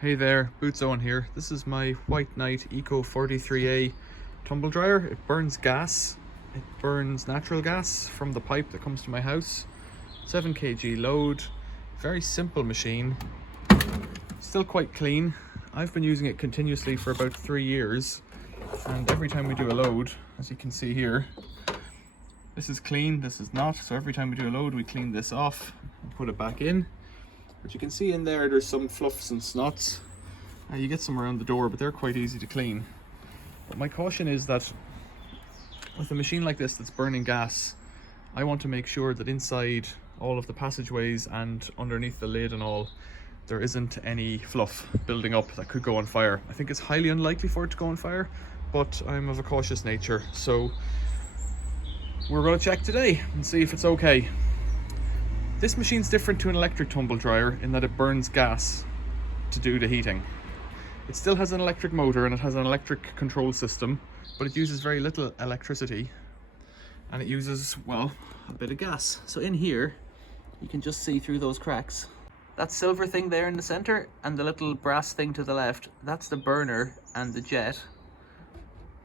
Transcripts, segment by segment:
Hey there, Boots Owen here. This is my White Knight ECO43a tumble dryer. It burns gas. It burns natural gas from the pipe that comes to my house. 7 kg load. Very simple machine. Still quite clean. I've been using it continuously for about 3 years, and every time we do a load, as you can see here, this is clean, this is not. So every time we do a load, we clean this off and put it back in. But you can see in there, there's some fluffs and snots. You get some around the door, but they're quite easy to clean. But my caution is that with a machine like this that's burning gas, I want to make sure that inside all of the passageways and underneath the lid and all, there isn't any fluff building up that could go on fire. I think it's highly unlikely for it to go on fire, but I'm of a cautious nature. So we're going to check today and see if it's okay. This machine's different to an electric tumble dryer in that it burns gas to do the heating. It still has an electric motor and it has an electric control system, but it uses very little electricity and it uses, well, a bit of gas. So in here, you can just see through those cracks. That silver thing there in the center and the little brass thing to the left, that's the burner and the jet.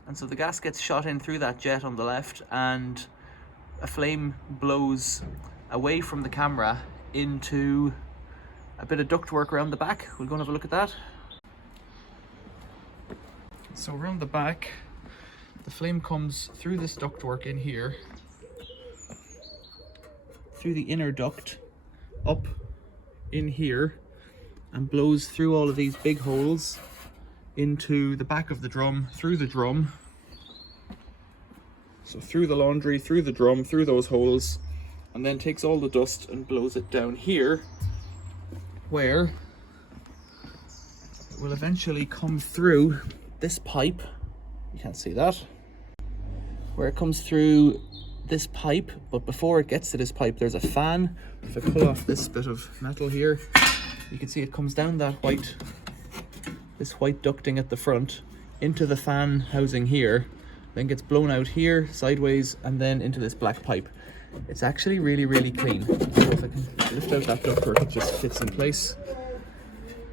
And so the gas gets shot in through that jet on the left, and a flame blows away from the camera into a bit of ductwork around the back. We'll go and have a look at that. So around the back, the flame comes through this ductwork in here, through the inner duct, up in here, and blows through all of these big holes into the back of the drum, through the drum. So through the laundry, through the drum, through those holes, and then takes all the dust and blows it down here, where it will eventually come through this pipe. You can't see that. Where it comes through this pipe, but before it gets to this pipe, there's a fan. If I pull off this bit of metal here, you can see it comes down that this white ducting at the front into the fan housing here, then gets blown out here sideways and then into this black pipe. It's actually really, really clean. So if I can lift out that ductwork, it just fits in place.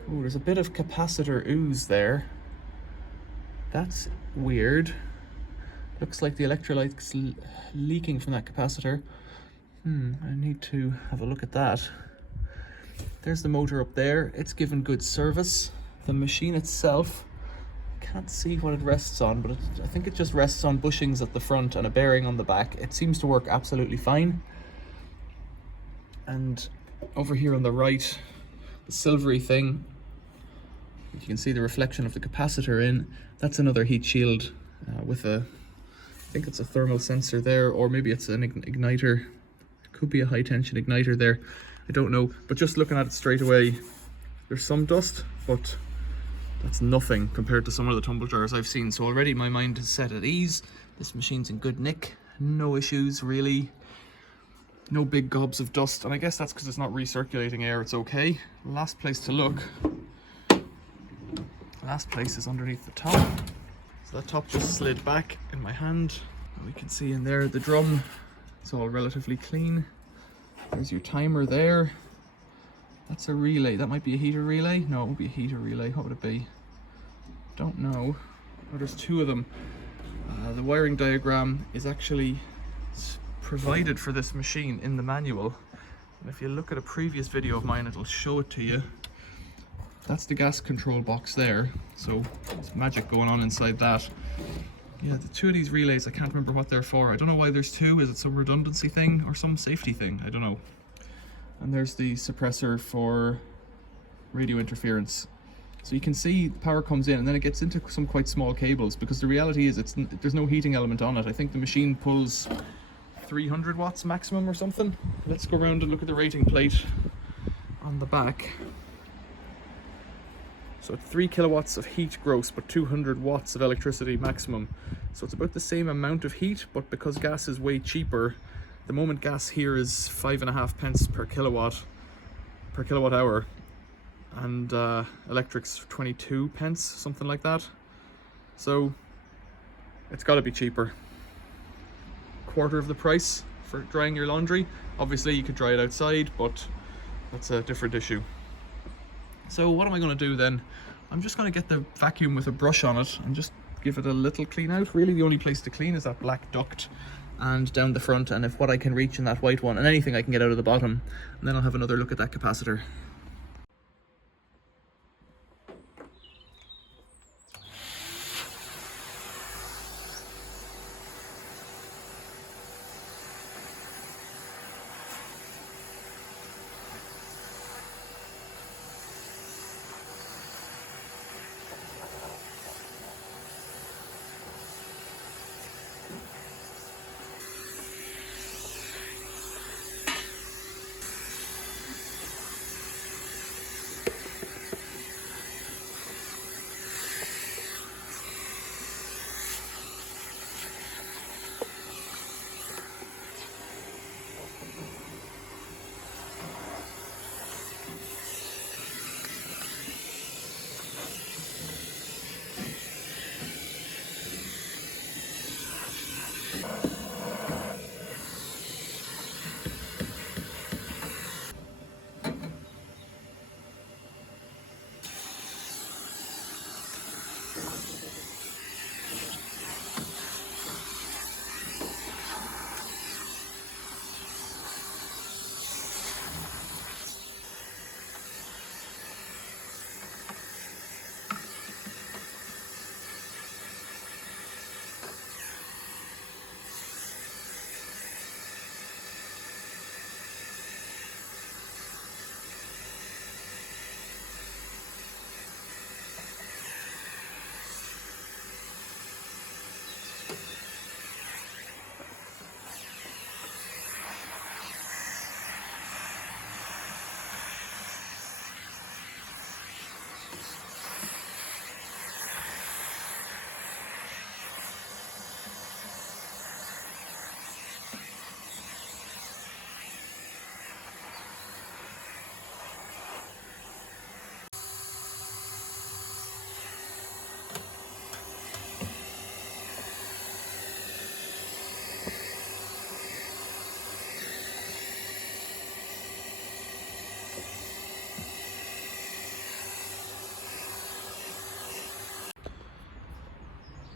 Oh, there's a bit of capacitor ooze there. That's weird. Looks like the electrolyte's leaking from that capacitor. I need to have a look at that. There's the motor up there. It's given good service. The machine itself, can't see what it rests on, but I think it just rests on bushings at the front and a bearing on the back. It seems to work absolutely fine. And over here on the right, the silvery thing, you can see the reflection of the capacitor in. That's another heat shield with I think it's a thermal sensor there, or maybe it's an igniter. It could be a high tension igniter there. I don't know, but just looking at it straight away, there's some dust, but that's nothing compared to some of the tumble dryers I've seen. So already my mind is set at ease. This machine's in good nick. No issues really. No big gobs of dust. And I guess that's because it's not recirculating air. It's okay. Last place to look. Last place is underneath the top. So that top just slid back in my hand. And we can see in there the drum. It's all relatively clean. There's your timer there. That's a relay. That might be a heater relay. No, it won't be a heater relay. What would it be? Don't know. Oh, there's two of them. The wiring diagram is actually provided for this machine in the manual. And if you look at a previous video of mine, it'll show it to you. That's the gas control box there. So there's magic going on inside that. Yeah, the two of these relays, I can't remember what they're for. I don't know why there's two. Is it some redundancy thing or some safety thing? I don't know. And there's the suppressor for radio interference. So you can see the power comes in and then it gets into some quite small cables, because the reality is there's no heating element on it. I think the machine pulls 300 watts maximum or something. Let's go around and look at the rating plate on the back. So 3 kilowatts of heat gross, but 200 watts of electricity maximum. So it's about the same amount of heat, but because gas is way cheaper, the moment gas here is 5.5 pence per kilowatt hour, and electric's 22 pence, something like that. So it's got to be cheaper. Quarter of the price for drying your laundry. Obviously you could dry it outside, but that's a different issue. So what am I going to do then? I'm just going to get the vacuum with a brush on it and just give it a little clean out. Really the only place to clean is that black duct and down the front, and if what I can reach in that white one, and anything I can get out of the bottom, and then I'll have another look at that capacitor.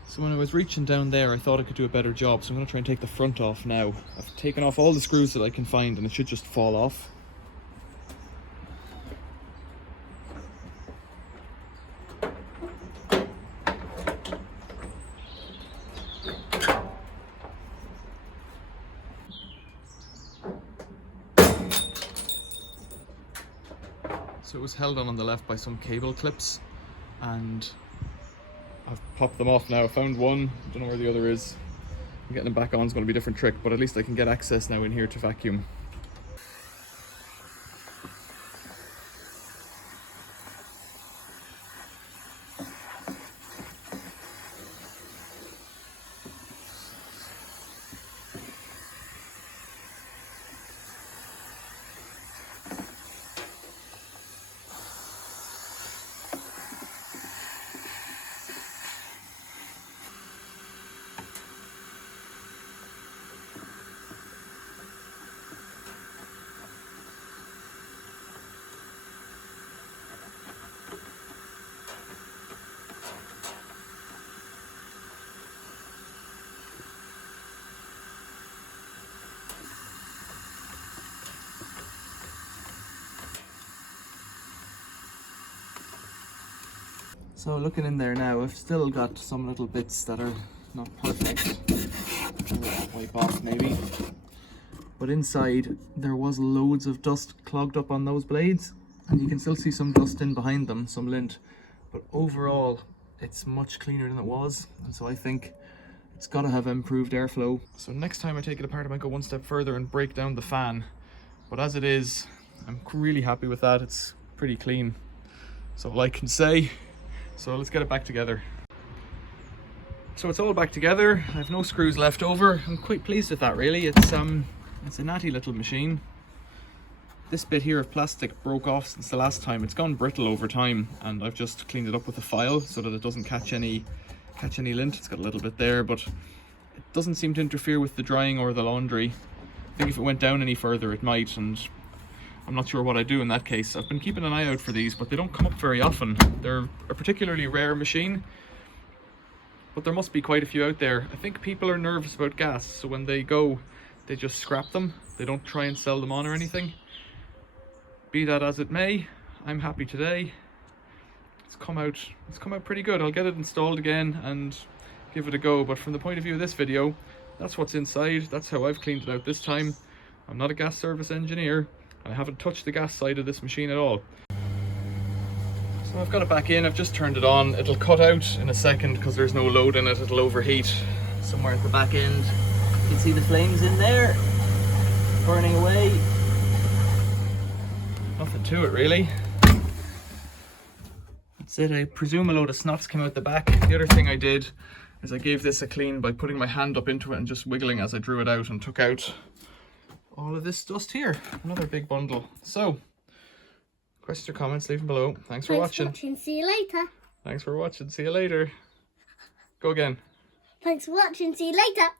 So when I was reaching down there, I thought I could do a better job, so I'm going to try and take the front off now. I've taken off all the screws that I can find and it should just fall off. So it was held on the left by some cable clips, and I've popped them off now. I found one, don't know where the other is. Getting them back on is going to be a different trick, but at least I can get access now in here to vacuum. So looking in there now, I've still got some little bits that are not perfect. I'll wipe off maybe. But inside there was loads of dust clogged up on those blades, and you can still see some dust in behind them, some lint. But overall it's much cleaner than it was, and so I think it's got to have improved airflow. So next time I take it apart I might go one step further and break down the fan. But as it is, I'm really happy with that. It's pretty clean. So all I can say. So let's get it back together. So it's all back together. I have no screws left over. I'm quite pleased with that really. It's a natty little machine. This bit here of plastic broke off since the last time. It's gone brittle over time, and I've just cleaned it up with a file so that it doesn't catch any lint. It's got a little bit there, but it doesn't seem to interfere with the drying or the laundry. I think if it went down any further it might, and I'm not sure what I do in that case. I've been keeping an eye out for these, but they don't come up very often. They're a particularly rare machine, but there must be quite a few out there. I think people are nervous about gas, so when they go, they just scrap them. They don't try and sell them on or anything. Be that as it may, I'm happy today. It's come out pretty good. I'll get it installed again and give it a go, but from the point of view of this video, that's what's inside. That's how I've cleaned it out this time. I'm not a gas service engineer, and I haven't touched the gas side of this machine at all. So I've got it back in, I've just turned it on. It'll cut out in a second because there's no load in it, it'll overheat. Somewhere at the back end, you can see the flames in there, burning away. Nothing to it really. That's it. I presume a load of snots came out the back. The other thing I did is I gave this a clean by putting my hand up into it and just wiggling as I drew it out and took out all of this dust here. Another big bundle. So, questions or comments, leave them below. Thanks for watching. See you later. Thanks for watching. See you later. Go again. Thanks for watching. See you later.